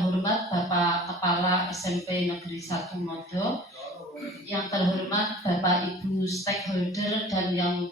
terhormat Bapak Kepala SMP Negeri 1 Modo, yang terhormat Bapak Ibu stakeholder, dan yang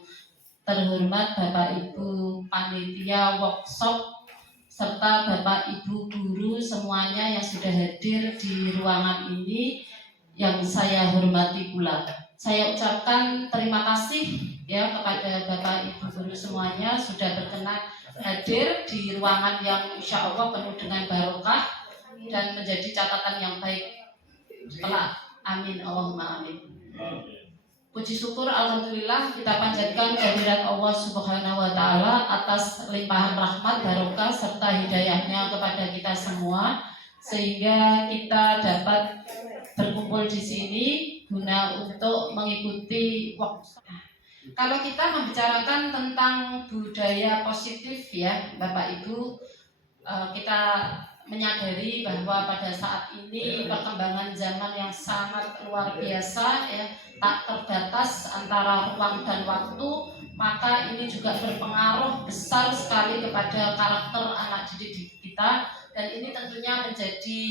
terhormat Bapak Ibu panitia workshop, serta Bapak Ibu guru semuanya yang sudah hadir di ruangan ini yang saya hormati pula. Saya ucapkan terima kasih ya kepada Bapak Ibu guru semuanya sudah berkenan hadir di ruangan yang insya Allah penuh dengan barokah dan menjadi catatan yang baik kelak. Amin Allahumma amin. Puji syukur alhamdulillah kita panjatkan kehadirat Allah Subhanahu wa taala atas limpahan rahmat barokah serta hidayahnya kepada kita semua sehingga kita dapat berkumpul di sini guna untuk mengikuti workshop. Kalau kita membicarakan tentang budaya positif ya Bapak Ibu, kita menyadari bahwa pada saat ini perkembangan zaman yang sangat luar biasa ya, tak terbatas antara ruang dan waktu, maka ini juga berpengaruh besar sekali kepada karakter anak didik kita, dan ini tentunya menjadi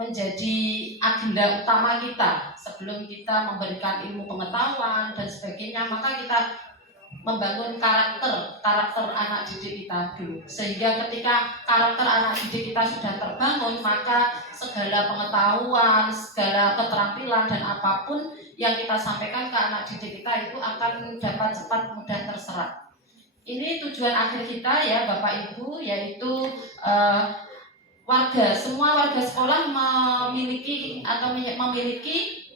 menjadi agenda utama kita sebelum kita memberikan ilmu pengetahuan dan sebagainya. Maka kita membangun karakter anak didik kita dulu, sehingga ketika karakter anak didik kita sudah terbangun, maka segala pengetahuan, segala keterampilan dan apapun yang kita sampaikan ke anak didik kita itu akan dapat cepat mudah terserap. Ini tujuan akhir kita ya Bapak Ibu, yaitu semua warga sekolah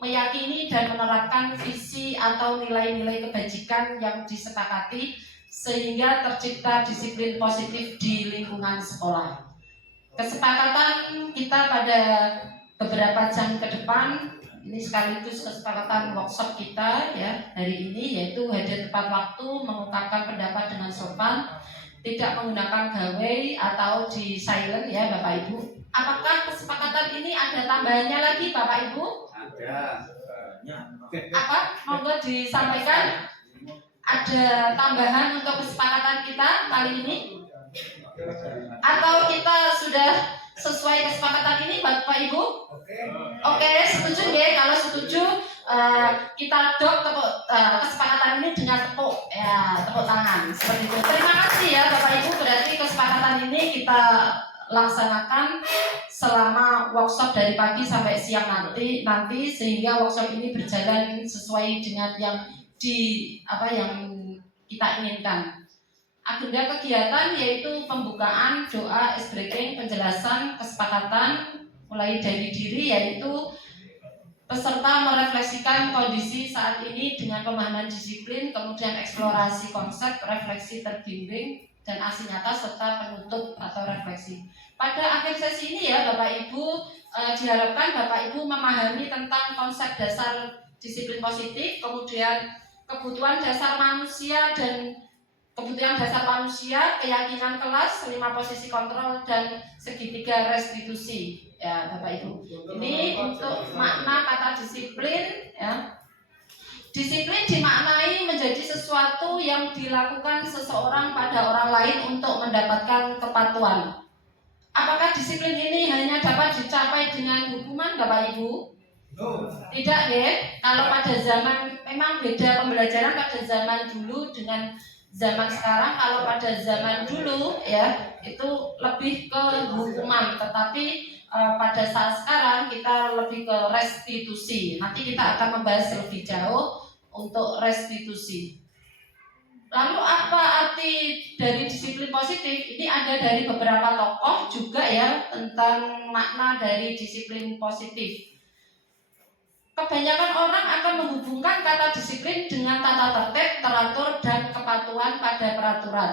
meyakini dan menerapkan visi atau nilai-nilai kebajikan yang disepakati sehingga tercipta disiplin positif di lingkungan sekolah. Kesepakatan kita pada beberapa jam ke depan ini sekaligus kesepakatan workshop kita ya hari ini, yaitu hadir tepat waktu, mengungkapkan pendapat dengan sopan, tidak menggunakan gawai atau di silent ya Bapak Ibu. Apakah kesepakatan ini ada tambahannya lagi Bapak Ibu? Ada. Apa? Monggo disampaikan. Ada tambahan untuk kesepakatan kita kali ini? Atau kita sudah sesuai kesepakatan ini Bapak Ibu? Oke, setuju ya? Kalau setuju kita dok kesepakatan ini dengan tepuk tangan seperti itu. Terima kasih ya Bapak Ibu, berarti kesepakatan ini kita laksanakan selama workshop dari pagi sampai siang nanti sehingga workshop ini berjalan sesuai dengan yang kita inginkan. Agenda kegiatan yaitu pembukaan, doa, ice breaking, penjelasan, kesepakatan mulai dari diri, yaitu peserta merefleksikan kondisi saat ini dengan pemahaman disiplin, kemudian eksplorasi konsep, refleksi terbimbing, dan aksi nyata serta penutup atau refleksi. Pada akhir sesi ini ya Bapak Ibu, diharapkan Bapak Ibu memahami tentang konsep dasar disiplin positif, kemudian kebutuhan dasar manusia, keyakinan kelas, 5 posisi kontrol, dan segitiga restitusi ya Bapak Ibu. Ini untuk makna kata disiplin ya. Disiplin dimaknai menjadi sesuatu yang dilakukan seseorang pada orang lain untuk mendapatkan kepatuhan. Apakah disiplin ini hanya dapat dicapai dengan hukuman Bapak Ibu? Tidak ya. Kalau pada zaman, memang beda pembelajaran pada zaman dulu dengan zaman sekarang. Kalau pada zaman dulu ya itu lebih ke hukuman, tetapi pada saat sekarang kita lebih ke restitusi. Nanti kita akan membahas lebih jauh untuk restitusi. Lalu apa arti dari disiplin positif? Ini ada dari beberapa tokoh juga ya tentang makna dari disiplin positif. Kebanyakan orang akan menghubungkan kata disiplin dengan tata tertib, teratur, dan kepatuhan pada peraturan.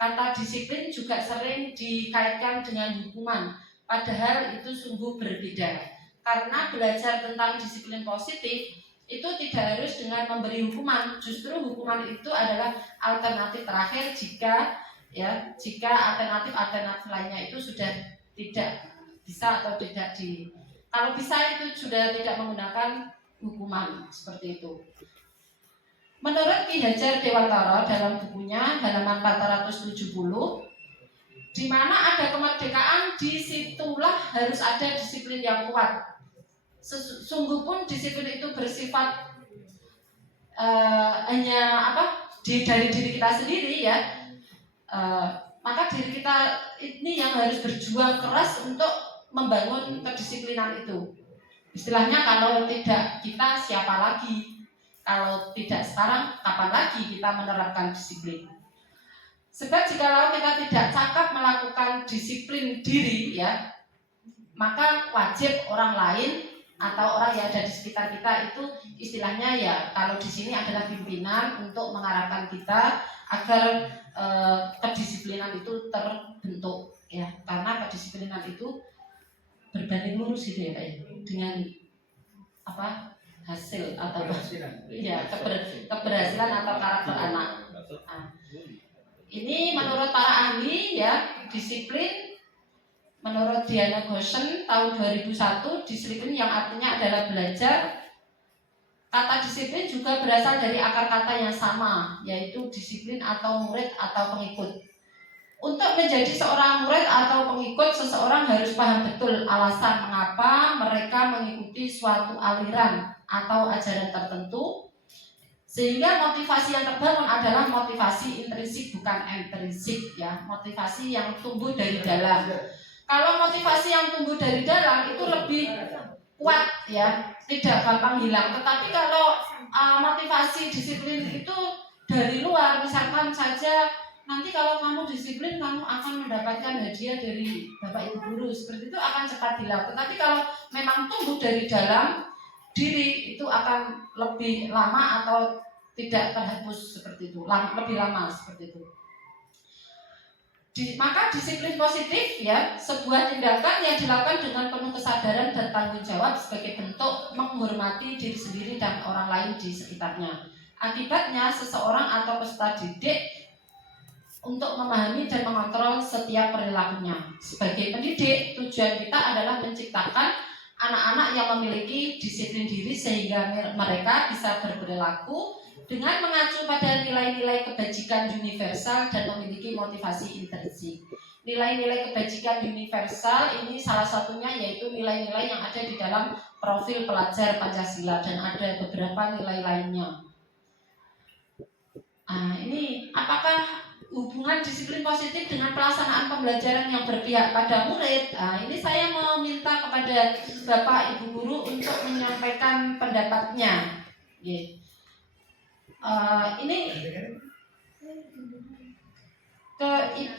Kata disiplin juga sering dikaitkan dengan hukuman, padahal itu sungguh berbeda. Karena belajar tentang disiplin positif itu tidak harus dengan memberi hukuman, justru hukuman itu adalah alternatif terakhir jika alternatif lainnya itu sudah tidak bisa atau tidak kalau bisa itu sudah tidak menggunakan hukuman seperti itu. Menurut Ki Hajar Dewantara dalam bukunya halaman 470, Di mana ada kemerdekaan, disitulah harus ada disiplin yang kuat. Sungguh pun disiplin itu bersifat hanya dari diri kita sendiri ya. Maka diri kita ini yang harus berjuang keras untuk membangun kedisiplinan itu. Istilahnya kalau tidak kita siapa lagi? Kalau tidak sekarang, kapan lagi kita menerapkan disiplin? Sebab jikalau kita tidak cakap melakukan disiplin diri ya, maka wajib orang lain atau orang yang ada di sekitar kita itu istilahnya ya, kalau di sini adalah pimpinan untuk mengarahkan kita agar kedisiplinan itu terbentuk ya, karena kedisiplinan itu berbanding lurus gitu ya Pak ya, dengan hasil atau ya keberhasilan atau karakter anak. Ini menurut para ahli ya, disiplin menurut Diana Goshen tahun 2001, disiplin yang artinya adalah belajar. Kata disiplin juga berasal dari akar kata yang sama, yaitu disiplin atau murid atau pengikut. Untuk menjadi seorang murid atau pengikut, seseorang harus paham betul alasan mengapa mereka mengikuti suatu aliran atau ajaran tertentu, sehingga motivasi yang terbangun adalah motivasi intrinsik bukan ekstrinsik ya, motivasi yang tumbuh dari dalam. Kalau motivasi yang tumbuh dari dalam itu lebih kuat ya, tidak gampang hilang. Tetapi kalau motivasi disiplin itu dari luar, misalkan saja nanti kalau kamu disiplin kamu akan mendapatkan hadiah dari bapak ibu guru, seperti itu akan cepat hilang. Tetapi kalau memang tumbuh dari dalam diri itu akan lebih lama atau tidak terhapus seperti itu, lebih lama seperti itu. Maka disiplin positif ya, sebuah tindakan yang dilakukan dengan penuh kesadaran dan tanggung jawab sebagai bentuk menghormati diri sendiri dan orang lain di sekitarnya. Akibatnya seseorang atau peserta didik untuk memahami dan mengontrol setiap perilakunya. Sebagai pendidik, tujuan kita adalah menciptakan anak-anak yang memiliki disiplin diri sehingga mereka bisa berperilaku dengan mengacu pada nilai-nilai kebajikan universal dan memiliki motivasi intrinsik. Nilai-nilai kebajikan universal ini salah satunya yaitu nilai-nilai yang ada di dalam profil pelajar Pancasila dan ada beberapa nilai lainnya. Ini apakah hubungan disiplin positif dengan pelaksanaan pembelajaran yang berpihak pada murid? Ini saya meminta kepada Bapak Ibu Guru untuk menyampaikan pendapatnya. Ini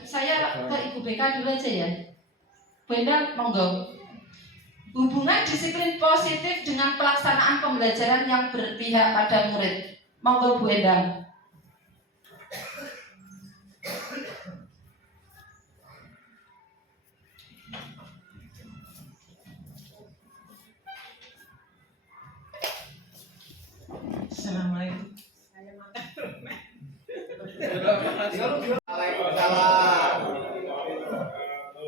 saya ke Ibu BK dulu aja ya. Bu Endang, monggo. Hubungan disiplin positif dengan pelaksanaan pembelajaran yang berpihak pada murid. Monggo Bu Endang. Assalamualaikum.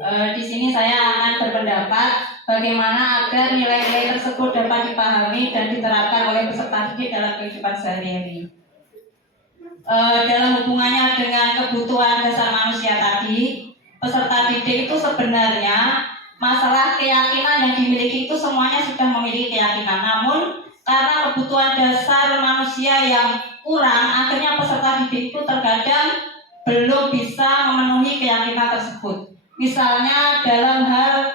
Di sini saya akan berpendapat bagaimana agar nilai-nilai tersebut dapat dipahami dan diterapkan oleh peserta didik dalam kehidupan sehari-hari. Dalam hubungannya dengan kebutuhan dasar manusia tadi, peserta didik itu sebenarnya masalah keyakinan yang dimiliki itu semuanya sudah memiliki keyakinan, namun karena kebutuhan dasar manusia yang kurang, akhirnya peserta didik itu terkadang belum bisa memenuhi keyakinan tersebut. Misalnya dalam hal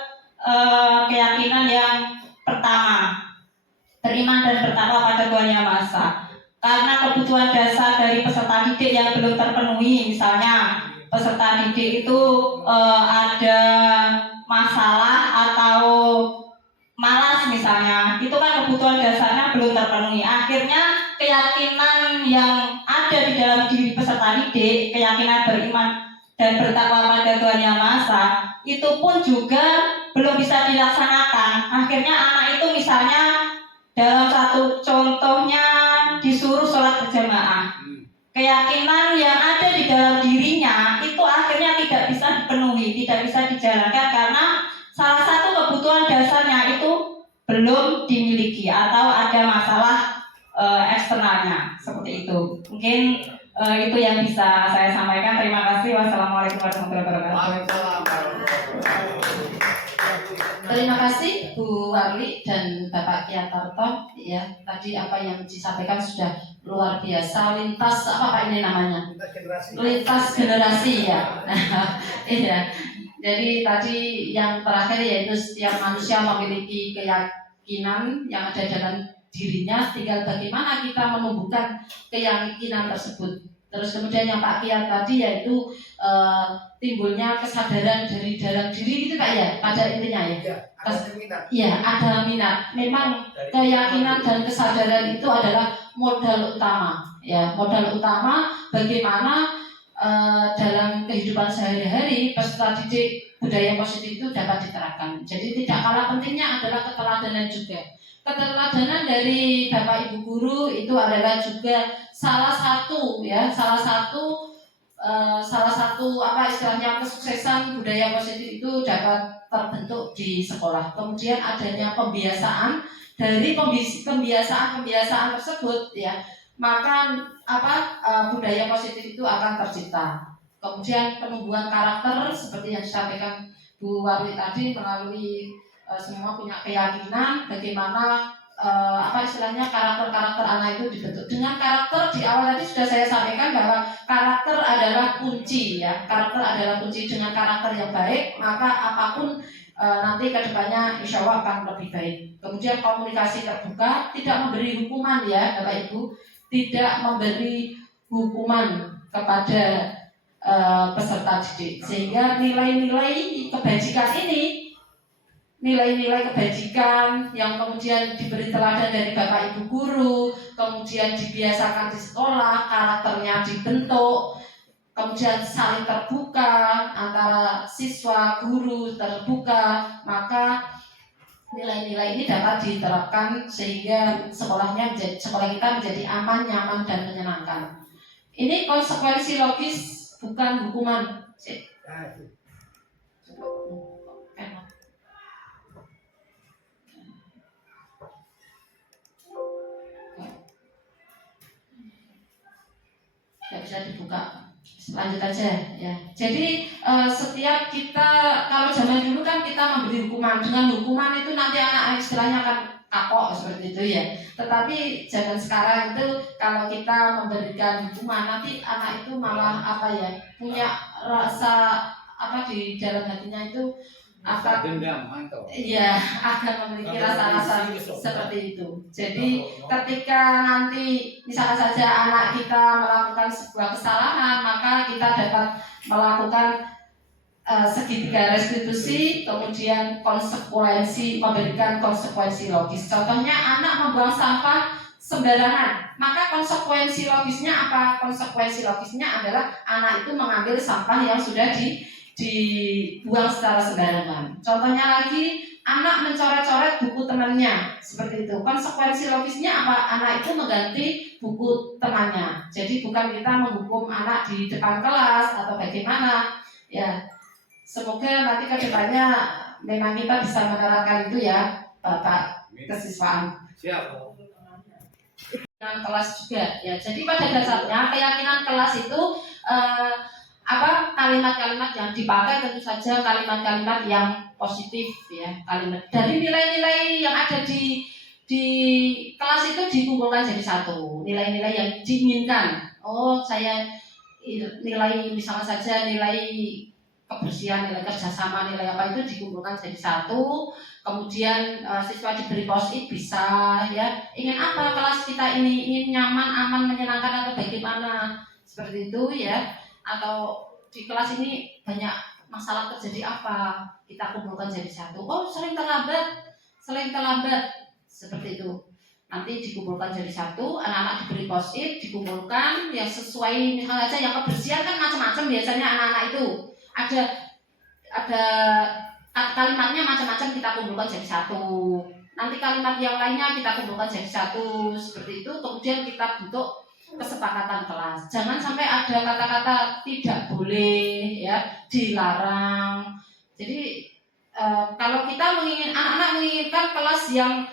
keyakinan yang pertama, beriman dan bertakwa pada Tuhan Yang Maha Esa. Karena kebutuhan dasar dari peserta didik yang belum terpenuhi, misalnya peserta didik itu ada masalah atau malas misalnya, itu kan kebutuhan dasarnya belum terpenuhi. Akhirnya keyakinan yang ada di dalam diri peserta didik, keyakinan beriman dan bertakwa pada Tuhan Yang Maha Esa, itu pun juga belum bisa dilaksanakan. Akhirnya anak itu misalnya dalam satu contohnya disuruh sholat berjamaah, keyakinan yang ada di dalam dirinya itu akhirnya tidak bisa dipenuhi, tidak bisa dijalankan karena salah satu kebutuhan dasarnya itu belum dimiliki atau ada masalah eksternalnya, seperti itu. Mungkin Itu yang bisa saya sampaikan. Terima kasih. Wassalamualaikum warahmatullahi wabarakatuh. Terima kasih Bu Warli dan Bapak Kiatarto. Ya, tadi apa yang disampaikan sudah luar biasa. Lintas apa Pak ini namanya? Lintas generasi ya. Iya. Jadi tadi yang terakhir yaitu setiap manusia memiliki keyakinan yang ada dalam dirinya, tinggal bagaimana kita menumbuhkan keyakinan tersebut. Terus kemudian yang Pak Kiat tadi yaitu timbulnya kesadaran dari dalam diri gitu Pak ya, pada intinya ya. Iya, ada minat. Memang keyakinan dan kesadaran itu adalah modal utama. Ya, modal utama bagaimana dalam kehidupan sehari-hari peserta didik budaya positif itu dapat diterapkan. Jadi tidak kalah pentingnya adalah keteladanan juga. Keteladanan dari Bapak Ibu guru itu adalah juga salah satu apa istilahnya kesuksesan budaya positif itu dapat terbentuk di sekolah. Kemudian adanya pembiasaan dari pembiasaan tersebut ya, maka budaya positif itu akan tercipta. Kemudian penumbuhan karakter seperti yang disampaikan Bu Warli tadi melalui semua punya keyakinan bagaimana istilahnya karakter anak itu dibentuk. Dengan karakter di awal tadi sudah saya sampaikan bahwa karakter adalah kunci ya. Karakter adalah kunci. Dengan karakter yang baik maka apapun nanti kedepannya insya Allah akan lebih baik. Kemudian komunikasi terbuka, tidak memberi hukuman ya Bapak Ibu, tidak memberi hukuman kepada peserta didik, sehingga nilai-nilai kebajikan ini, nilai-nilai kebajikan yang kemudian diberi teladan dari Bapak Ibu guru, kemudian dibiasakan di sekolah, karakternya dibentuk, kemudian saling terbuka antara siswa guru terbuka, maka nilai-nilai ini dapat diterapkan sehingga sekolah kita menjadi aman, nyaman dan menyenangkan. Ini konsekuensi logis, bukan hukuman. Tidak bisa dibuka. Lanjut aja ya. Jadi setiap kita, kalau zaman dulu kan kita memberi hukuman. Dengan hukuman itu nanti anak istilahnya akan kapok seperti itu ya. Tetapi zaman sekarang itu kalau kita memberikan hukuman, nanti anak itu malah punya rasa di dalam hatinya itu akan memiliki rasa-rasa seperti itu. Jadi ketika nanti misalnya saja anak kita melakukan sebuah kesalahan, maka kita dapat melakukan segitiga restitusi, kemudian memberikan konsekuensi logis. Contohnya anak membuang sampah sembarangan, maka konsekuensi logisnya apa? Konsekuensi logisnya adalah anak itu mengambil sampah yang sudah dibuang secara sembarangan. Contohnya lagi, anak mencoret-coret buku temannya, seperti itu. Konsekuensi logisnya apa? Anak itu mengganti buku temannya. Jadi bukan kita menghukum anak di depan kelas atau bagaimana. Ya, semoga nanti ke depannya memang kita bisa menerapkan itu ya, Bapak kesiswaan. Siap. Keyakinan kelas juga ya. Jadi pada dasarnya keyakinan kelas itu kalimat-kalimat yang dipakai tentu saja kalimat-kalimat yang positif ya, kalimat dari nilai-nilai yang ada di kelas itu dikumpulkan jadi satu, nilai-nilai yang diinginkan. Saya nilai misalnya saja nilai kebersihan, nilai kerjasama, nilai apa itu dikumpulkan jadi satu. Kemudian siswa diberi post-it bisa ya, ingin apa kelas kita ini, ingin nyaman, aman, menyenangkan atau bagaimana, seperti itu ya. Atau di kelas ini banyak masalah terjadi apa, kita kumpulkan jadi satu. Sering terlambat seperti itu, nanti dikumpulkan jadi satu. Anak-anak diberi post-it, dikumpulkan ya sesuai. Misalnya aja yang kebersihan kan macam-macam biasanya anak-anak itu ada kalimatnya macam-macam, kita kumpulkan jadi satu. Nanti kalimat yang lainnya kita kumpulkan jadi satu, seperti itu. Kemudian kita bentuk kesepakatan kelas. Jangan sampai ada kata-kata tidak boleh ya, dilarang. Jadi kalau kita anak-anak menginginkan kelas yang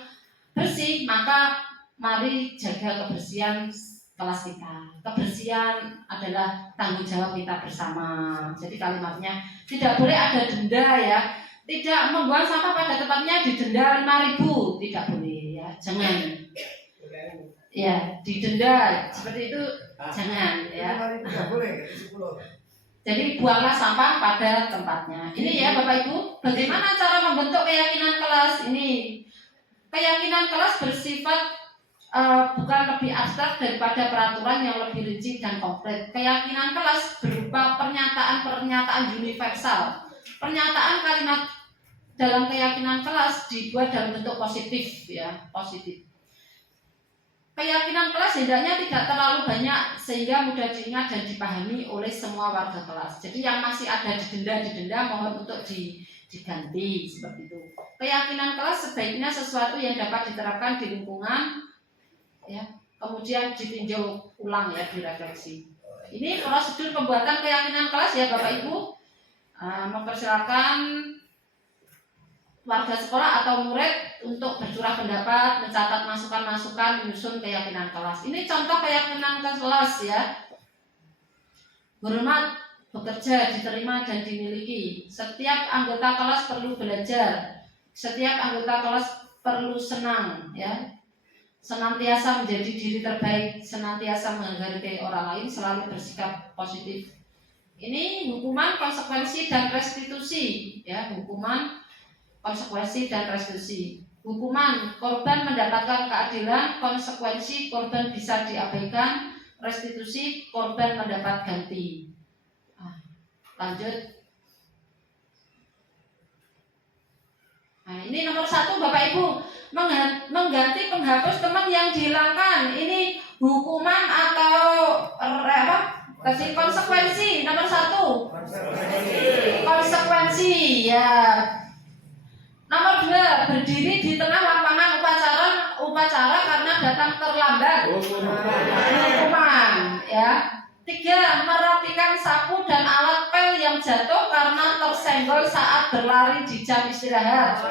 bersih, maka mari jaga kebersihan kelas kita. Kebersihan adalah tanggung jawab kita bersama. Jadi kalimatnya tidak boleh ada denda ya. Tidak membuang sampah pada tempatnya didenda 5.000, tidak boleh ya. Jangan. Ya, didenda seperti itu jangan ya. Jadi buanglah sampah pada tempatnya. Ini ya Bapak Ibu, bagaimana cara membentuk keyakinan kelas ini? Keyakinan kelas bersifat bukan lebih abstrak daripada peraturan yang lebih rinci dan konkret. Keyakinan kelas berupa pernyataan-pernyataan universal. Pernyataan kalimat dalam keyakinan kelas dibuat dalam bentuk positif ya, positif. Keyakinan kelas hendaknya tidak terlalu banyak sehingga mudah diingat dan dipahami oleh semua warga kelas. Jadi yang masih ada didenda mohon untuk diganti seperti itu. Keyakinan kelas sebaiknya sesuatu yang dapat diterapkan di lingkungan ya, kemudian ditinjau ulang ya, direfleksi. Ini prosedur pembuatan keyakinan kelas ya Bapak Ibu. Mempersilakan warga sekolah atau murid untuk bercurah pendapat, mencatat masukan-masukan, menyusun keyakinan kelas. Ini contoh keyakinan kelas ya. Hormat, bekerja, diterima dan dimiliki. Setiap anggota kelas perlu belajar. Setiap anggota kelas perlu senang ya. Senantiasa menjadi diri terbaik, senantiasa menghargai orang lain, selalu bersikap positif. Ini hukuman, konsekuensi dan restitusi ya, hukuman, konsekuensi dan restitusi. Hukuman, korban mendapatkan keadilan, konsekuensi korban bisa diabaikan, restitusi korban mendapat ganti. Lanjut. Nah, ini nomor 1 Bapak Ibu, mengganti penghapus teman yang dihilangkan. Ini hukuman atau kasih konsekuensi. Nomor 1 konsekuensi ya. Nomor 2, berdiri di tengah lapangan upacara karena datang terlambat. Hukuman ya. 3, merapikan sapu dan alat pel yang jatuh karena tersenggol saat berlari di jam istirahat.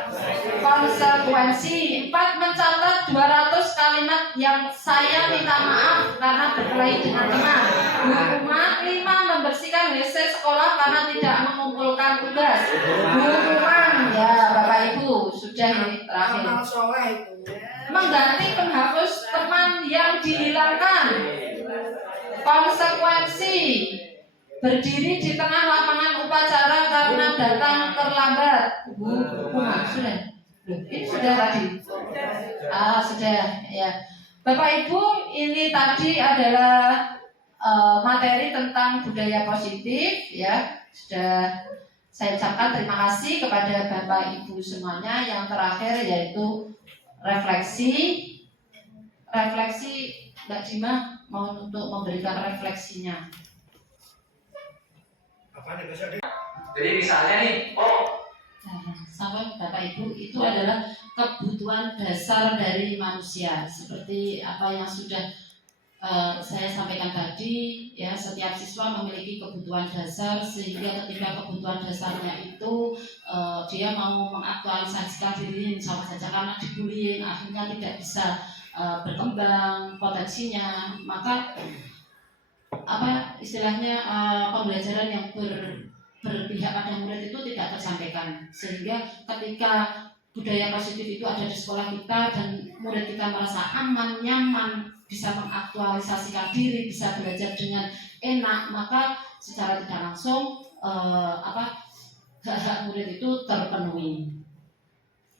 Konsekuensi. 4, mencatat 200 kalimat yang saya minta maaf karena berkelahi dengan teman. Hukuman. 5, membersihkan WC sekolah karena tidak mengumpulkan tugas. Hukuman ya Bapak Ibu, sudah ini terakhir. Mengganti penghapus teman yang dihilangkan. Konsekuensi, berdiri di tengah lapangan upacara karena datang terlambat. Hukuman. Sudah. Ini sudah tadi. Sudah ya. Bapak Ibu, ini tadi adalah materi tentang budaya positif ya. Sudah saya ucapkan terima kasih kepada Bapak Ibu semuanya. Yang terakhir yaitu refleksi. Mbak Dima mohon untuk memberikan refleksinya. Jadi misalnya nih, Sahabat Bapak Ibu, itu adalah kebutuhan dasar dari manusia. Seperti apa yang sudah saya sampaikan tadi, ya, setiap siswa memiliki kebutuhan dasar sehingga ketika kebutuhan dasarnya itu dia mau mengaktualisasikan diri, misalnya saja karena dibullying, akhirnya tidak bisa berkembang potensinya, maka istilahnya pembelajaran yang berpihak pada murid itu tidak tersampaikan, sehingga ketika budaya positif itu ada di sekolah kita dan murid kita merasa aman, nyaman, bisa mengaktualisasikan diri, bisa belajar dengan enak, maka secara tidak langsung hak-hak murid itu terpenuhi.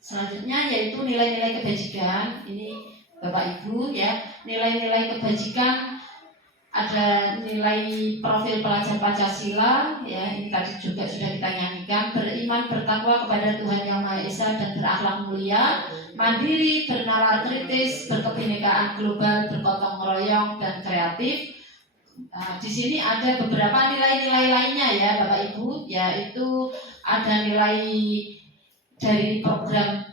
Selanjutnya yaitu nilai-nilai kebajikan. Ini Bapak Ibu ya, nilai-nilai kebajikan, ada nilai profil pelajar Pancasila ya, ini tadi juga sudah kita nyanyikan. Beriman, bertakwa kepada Tuhan Yang Maha Esa dan berakhlak mulia, mandiri, bernalar kritis, berkebinekaan global, bergotong royong dan kreatif. Di sini ada beberapa nilai-nilai lainnya ya Bapak Ibu, yaitu ada nilai dari program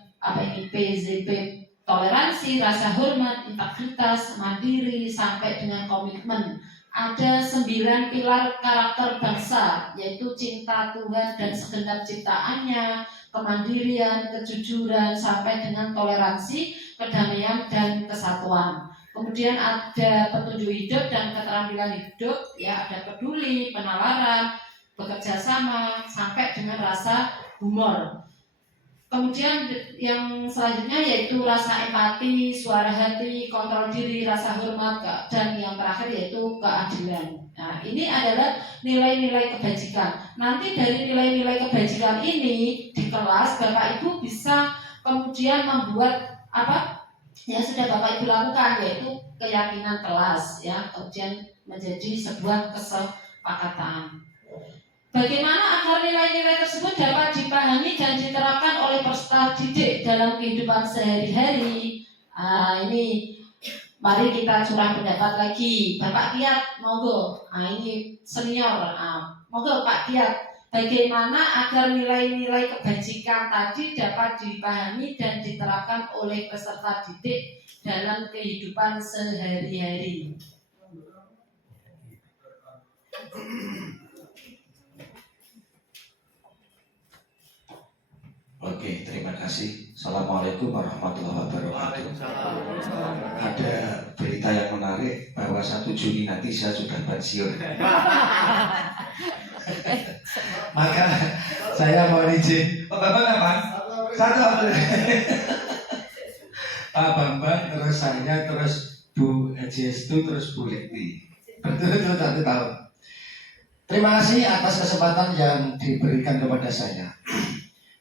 PZP, toleransi, rasa hormat, integritas, mandiri, sampai dengan komitmen. Ada 9 pilar karakter bangsa, yaitu cinta Tuhan dan segenap ciptaannya, kemandirian, kejujuran, sampai dengan toleransi, kedamaian dan kesatuan. kemudian ada petunjuk hidup dan keterampilan hidup, ya ada peduli, penalaran, bekerja sama, sampai dengan rasa humor. Kemudian yang selanjutnya yaitu rasa empati, suara hati, kontrol diri, rasa hormat, dan yang terakhir yaitu keadilan. Nah, ini adalah nilai-nilai kebajikan. Nanti dari nilai-nilai kebajikan ini di kelas Bapak Ibu bisa kemudian membuat apa yang sudah Bapak Ibu lakukan, yaitu keyakinan kelas, ya, kemudian menjadi sebuah kesepakatan. Bagaimana agar nilai-nilai tersebut dapat dipahami dan diterapkan oleh peserta didik dalam kehidupan sehari-hari? Ini mari kita curah pendapat lagi. Bapak Kiat, monggo. Ini senior. Monggo Pak Kiat. Bagaimana agar nilai-nilai kebajikan tadi dapat dipahami dan diterapkan oleh peserta didik dalam kehidupan sehari-hari? Oke, terima kasih. Assalamualaikum warahmatullahi wabarakatuh. Ada berita yang menarik bahwa 1 Juni nanti saya sudah pensiun. Maka saya mohon izin. Pak Bambang apa? Satu April. Pak Bambang, terus saya, terus Bu Ejestu, terus Bu Lekti. Betul-betul 1 tahun. Terima kasih atas kesempatan yang diberikan kepada saya.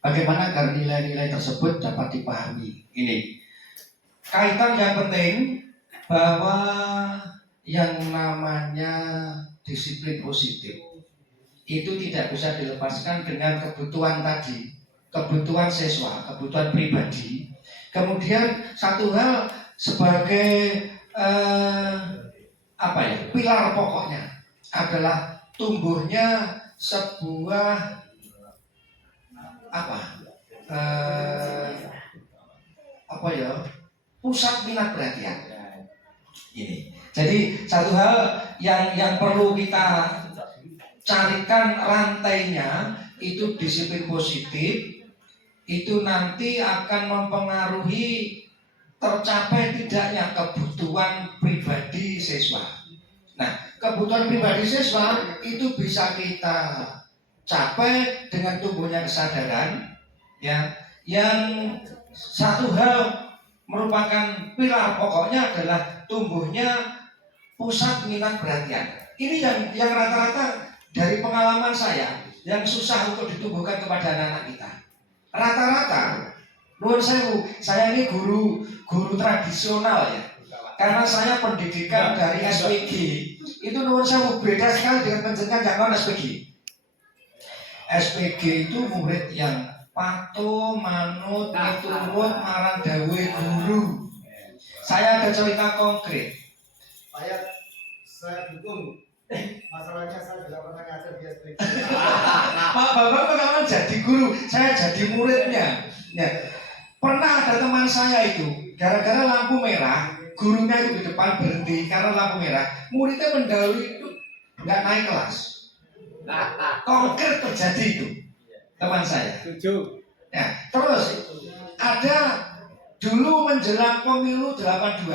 Bagaimana agar nilai-nilai tersebut dapat dipahami? Ini kaitan yang penting bahwa yang namanya disiplin positif itu tidak bisa dilepaskan dengan kebutuhan tadi, kebutuhan siswa, kebutuhan pribadi. Kemudian satu hal sebagai pilar pokoknya adalah tumbuhnya sebuah pusat minat perhatian ini. Jadi satu hal yang perlu kita carikan rantainya itu disiplin positif, itu nanti akan mempengaruhi tercapai tidaknya kebutuhan pribadi siswa. Nah, kebutuhan pribadi siswa itu bisa kita capai dengan tumbuhnya kesadaran, ya, yang satu hal merupakan pilar pokoknya adalah tumbuhnya pusat minat perhatian. Ini yang rata-rata dari pengalaman saya yang susah untuk ditumbuhkan kepada anak-anak kita. Rata-rata, nuwun sewu, saya ini guru tradisional ya, karena saya pendidikan dari SPG. Itu nuwun sewu beda sekali dengan penjenengan yang non SPG. SPG itu murid yang patuh, manut, miturut, marang dawe guru. Saya ada cerita konkret. Saya dukung. Masalahnya saya tidak pernah ngajar di SPG. Pak Bambang pengalaman jadi guru, saya jadi muridnya. Ya. Pernah ada teman saya itu, gara-gara lampu merah, gurunya itu di depan berhenti karena lampu merah. Muridnya mendahului itu nggak naik kelas. Konkret terjadi itu teman saya. Ya, terus ada dulu menjelang pemilu 82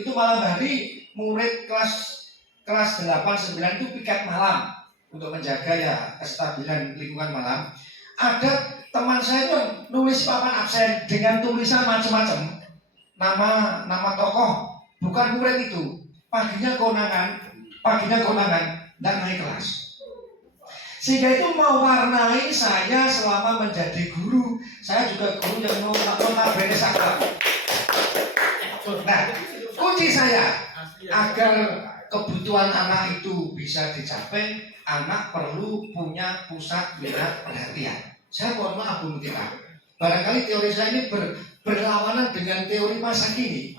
itu malam hari murid kelas 8 9 itu piket malam untuk menjaga ya kestabilan lingkungan malam. Ada teman saya itu nulis papan absen dengan tulisan macam-macam, nama tokoh, bukan murid itu. Paginya konangan, nggak naik kelas. Sehingga itu mewarnai saya selama menjadi guru. Saya juga guru yang notabene sakral. Nah, kunci saya agar kebutuhan anak itu bisa dicapai, anak perlu punya pusat minat perhatian. Saya mohon maaf Bu Mutia, barangkali teori saya ini berlawanan dengan teori masa kini.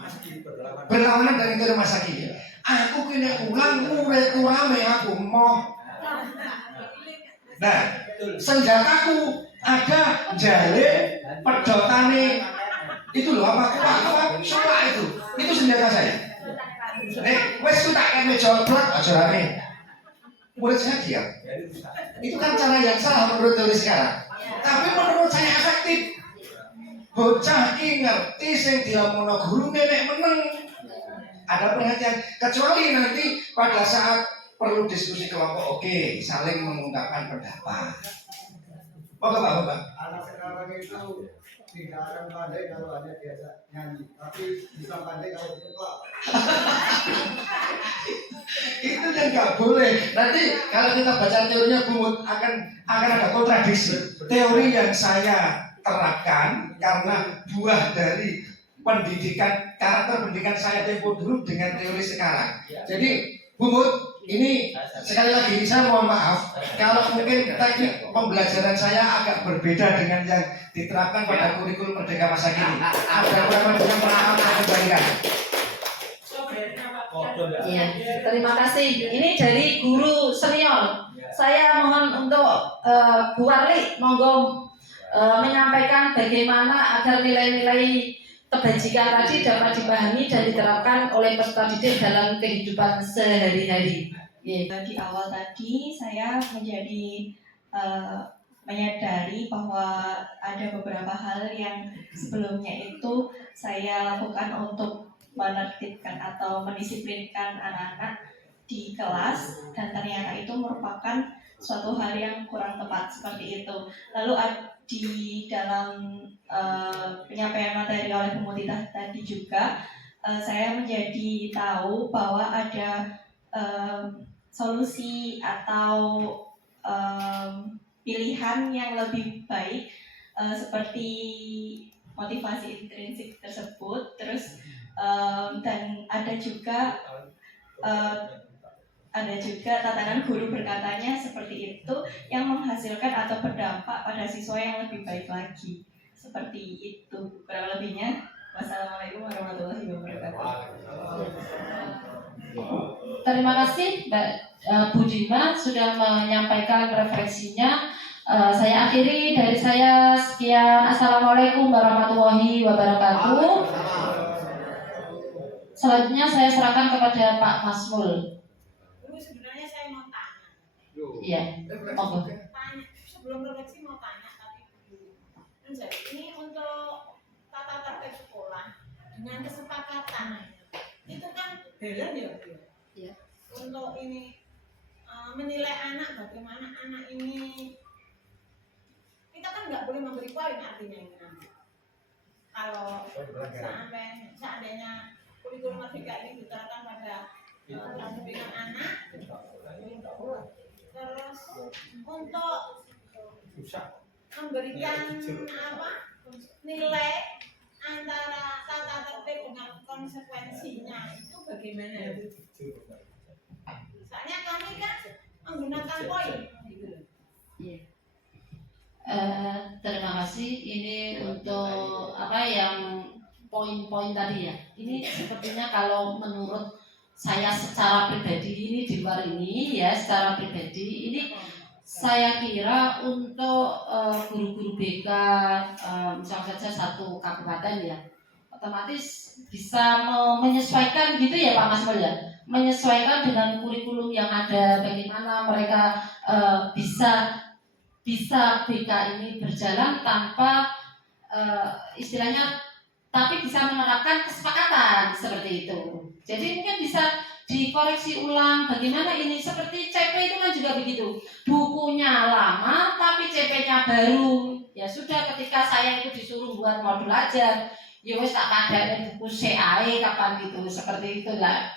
Berlawanan dengan teori masa kini. Aku kena ulang muridku rame aku mau. Nah, senjataku ada jale, pedotane, itu loh apa suka itu senjata saya. Wes ku tak kene joblok aja rame. Murid saya diam. Itu kan cara yang salah menurut teori sekarang. Tapi menurut saya efektif. Bocah ki ngerti sing diomongno guru nek meneng. ada perhatian. Kecuali nanti pada saat perlu diskusi kelompok, oke, saling mengungkapkan pendapat. Bapak. Anak sekarang itu tidak akan pandai kalau hanya biasa nyanyi, tapi bisa pandai kalau dikeplak. Itu yang nggak boleh. Nanti kalau kita baca teorinya Bumut akan ada kontradiksi. Teori yang saya terapkan karena buah dari karakter pendidikan saya tempo dulu dengan teori sekarang. Jadi Bumut, ini sekali lagi saya mohon maaf kalau mungkin teknik pembelajaran saya agak berbeda dengan yang diterapkan pada kurikulum Merdeka masa kini. Ada beberapa yang pernah saya kembalikan. Iya, terima kasih. Ini dari guru senior. Saya mohon untuk Bu Warli, monggo menyampaikan bagaimana agar nilai-nilai kebajikan tadi dapat dipahami dan diterapkan oleh peserta didik dalam kehidupan sehari-hari. Di awal tadi saya menjadi menyadari bahwa ada beberapa hal yang sebelumnya itu saya lakukan untuk menertibkan atau mendisiplinkan anak-anak di kelas, dan ternyata itu merupakan suatu hal yang kurang tepat seperti itu. Lalu di dalam penyampaian materi oleh pemutih tadi juga saya menjadi tahu bahwa ada solusi atau pilihan yang lebih baik seperti motivasi intrinsik tersebut. Terus dan ada juga tatanan guru berkatanya seperti itu yang menghasilkan atau berdampak pada siswa yang lebih baik lagi. Seperti itu kurang lebihnya. Wassalamualaikum warahmatullahi wabarakatuh. Terima kasih Mbak Budima sudah menyampaikan refleksinya. Saya akhiri dari saya sekian. Assalamualaikum warahmatullahi wabarakatuh. Selanjutnya saya serahkan kepada Pak Masmul. Sebenarnya saya mau tanya. Iya. Monggo. Tanya sebelum refleksi mau tanya tapi dulu. Jadi ini untuk tata tertib sekolah dengan kesepakatan itu kan balance ya. Iya. Untuk ini menilai anak, bagaimana anak ini kita kan nggak boleh memberi poin artinya ini nanti. Kalau seandainya kurikulum Merdeka ini diterapkan pada pendidikan anak, terus untuk memberikan nilai antara tata tertib dengan konsekuensinya itu bagaimana? Soalnya kami kan menggunakan poin. Iya. Terima kasih. Ini untuk apa yang poin-poin tadi ya. Ini sepertinya kalau menurut saya secara pribadi ini di luar ini ya, secara pribadi ini saya kira untuk guru-guru BK misalnya saja satu kabupaten ya, otomatis bisa menyesuaikan gitu ya Pak Masmul ya, menyesuaikan dengan kurikulum yang ada, bagaimana mereka bisa BK ini berjalan tanpa istilahnya, tapi bisa menerapkan kesepakatan seperti itu. Jadi mungkin bisa dikoreksi ulang bagaimana ini, seperti CP itu kan juga begitu, bukunya lama tapi CP-nya baru. Ya sudah, ketika saya itu disuruh buat modul ajar, ya wis tak kadane buku CAE kapan gitu, seperti itulah.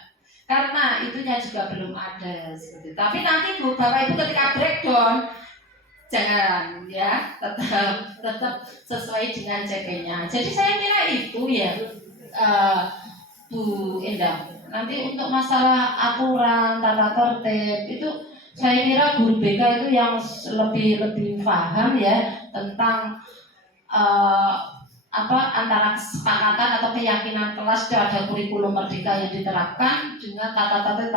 Karena itunya juga belum ada seperti itu. Tapi nanti Bapak Ibu ketika breakdown jangan ya, tetap sesuai dengan CP-nya. Jadi saya kira itu ya Bu Endah. Nanti untuk masalah aturan, tata tertib itu saya kira guru BK itu yang lebih paham ya tentang antara kesepakatan atau keyakinan kelas terhadap kurikulum Merdeka yang diterapkan dengan tata tertib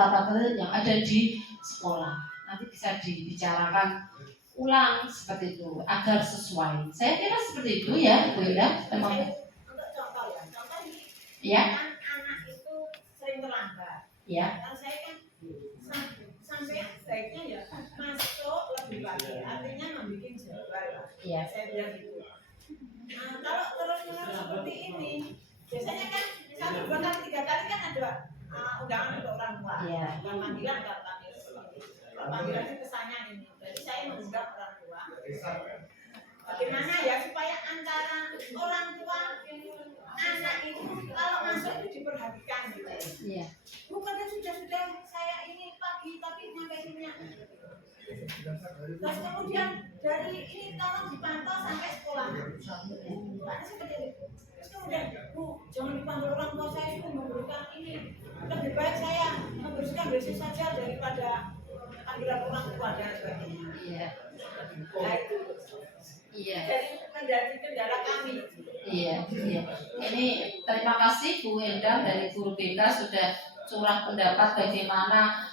yang ada di sekolah. Nanti bisa dibicarakan ulang seperti itu agar sesuai. Saya kira seperti itu ya, Bu Endah. Untuk contoh ini ya. Kan anak itu sering terlambat. Ya. Kalau saya kan sampai sebaiknya ya masuk lebih pagi, artinya membuat jadwal. Iya. Saya bilang gitu. Nah, kalau terus menerus seperti ini, biasanya kan 1, 2 kali, 3 kali kan ada undangan untuk orang tua. Iya. Bukan panggilan, enggak panggilan. Panggilan itu kesannya ini. Jadi saya mengundang orang tua. Bagaimana ya supaya antara orang tua anak itu kalau masuk itu diperhatikan gitu. Iya. Bukan sudah saya ini pagi tapi nyampe sini. Terus kemudian dari ini tolong dipantau sampai sekolah. Karena seperti itu. Terus kemudian, Bu, jangan dipanggil orang tua saya itu memberikan ini. Lebih baik saya membersihkan bersih saja daripada panggilan orang tua dan sebagainya. Iya. Nah itu. Iya. Jadi menjadi kendala kami. Iya, iya. Ini terima kasih Bu Endang dari Guru BK sudah curah pendapat bagaimana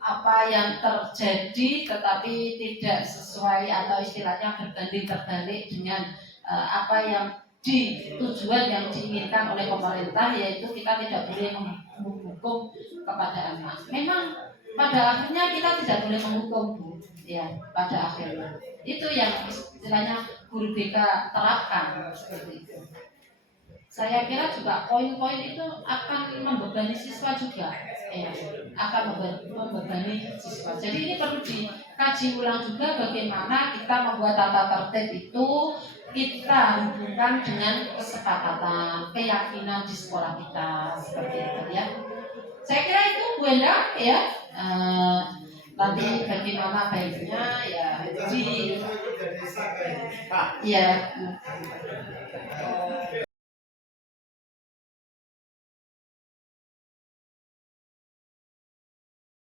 apa yang terjadi tetapi tidak sesuai atau istilahnya berbanding terbalik dengan apa yang tujuan yang diinginkan oleh pemerintah, yaitu kita tidak boleh menghukum kepada anak. Memang pada akhirnya kita tidak boleh menghukum, Bu. Ya, pada akhirnya itu yang istilahnya Guru BK terapkan seperti itu. Saya kira juga poin-poin itu akan membebani siswa juga, ya, akan membebani siswa. Jadi ini perlu dikaji ulang juga bagaimana kita membuat tata tertib itu kita hubungkan dengan kesepakatan, keyakinan di sekolah kita seperti itu ya. Saya kira itu Bu Endang ya. Nanti bagaimana baiknya ya di ya